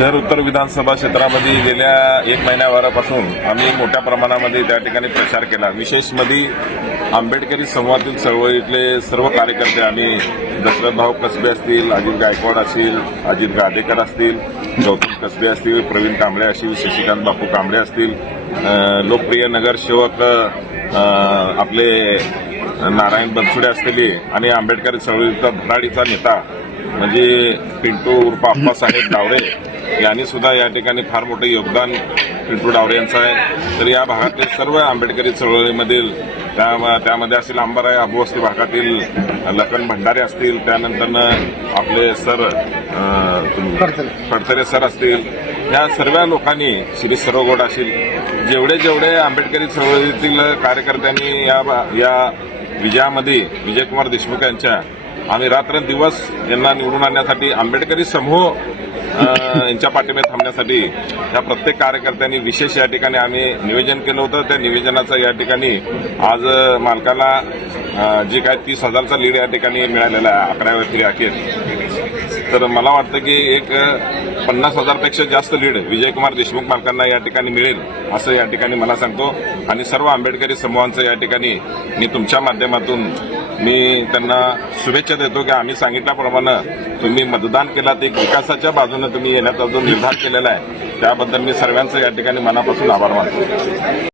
शहर उत्तर विधानसभा क्षेत्रामध्ये गेल्या एक महिन्याभरापासून आम्ही मोठ्या प्रमाणामध्ये त्या ठिकाणी प्रचार केला. विशेषमध्ये आंबेडकरी समूहातील चळवळीतले सर्व कार्यकर्ते आम्ही दशरथभाऊ कसबे असतील अजित गायकवाड असतील अजित गादेकर असतील गौतम कसबे असतील प्रवीण कांबळे असतील शशिकांत बापू कांबळे असतील लोकप्रिय नगरसेवक आपले नारायण बनसुडे असतील आणि आंबेडकरी चळवळीचा भराडीचा नेता म्हणजे पिंटू उर्फ आप्पासाहेब डावरे यांनी सुद्धा या ठिकाणी फार मोठं योगदान पिंटू डावरे यांचं आहे. तर या भागातील सर्व आंबेडकरी चळवळीमधील त्या त्यामध्ये असतील अंबाराय आबुवस्ती भागातील लखन भंडारे असतील त्यानंतर आपले सर अं, फडतरे सर असतील या सर्व लोकांनी श्री सरोगोड असतील जेवढे जेवढे आंबेडकरी चळवळीतील कार्यकर्त्यांनी या या विजयामध्ये विजयकुमार देशमुख यांच्या आम्ही रात्रंदिवस यांना निवडून आणण्यासाठी आंबेडकरी समूह यांच्या पाठिंबा थांबण्यासाठी या प्रत्येक कार्यकर्त्यांनी विशेष या ठिकाणी आम्ही निवेदन केलं होतं. त्या निवेदनाचं या ठिकाणी आज मालकाला जे काय तीस हजारचा लीड या ठिकाणी मिळालेला आहे अकराव्या फेरी अखेर तर मला वाटतं की एक पन्नास हजारपेक्षा जास्त लीड विजयकुमार देशमुख मालकांना या ठिकाणी मिळेल असं या ठिकाणी मला सांगतो. आणि सर्व आंबेडकरी समूहांचं या ठिकाणी मी तुमच्या माध्यमातून मी त्यांना शुभेच्छा देतो की आम्ही सांगितल्याप्रमाणे तुम्ही मतदान केलात एक विकासाच्या बाजूने तुम्ही येण्याचा जो निर्धार केलेला आहे त्याबद्दल मी सर्वांचं या ठिकाणी मनापासून आभार मानतो.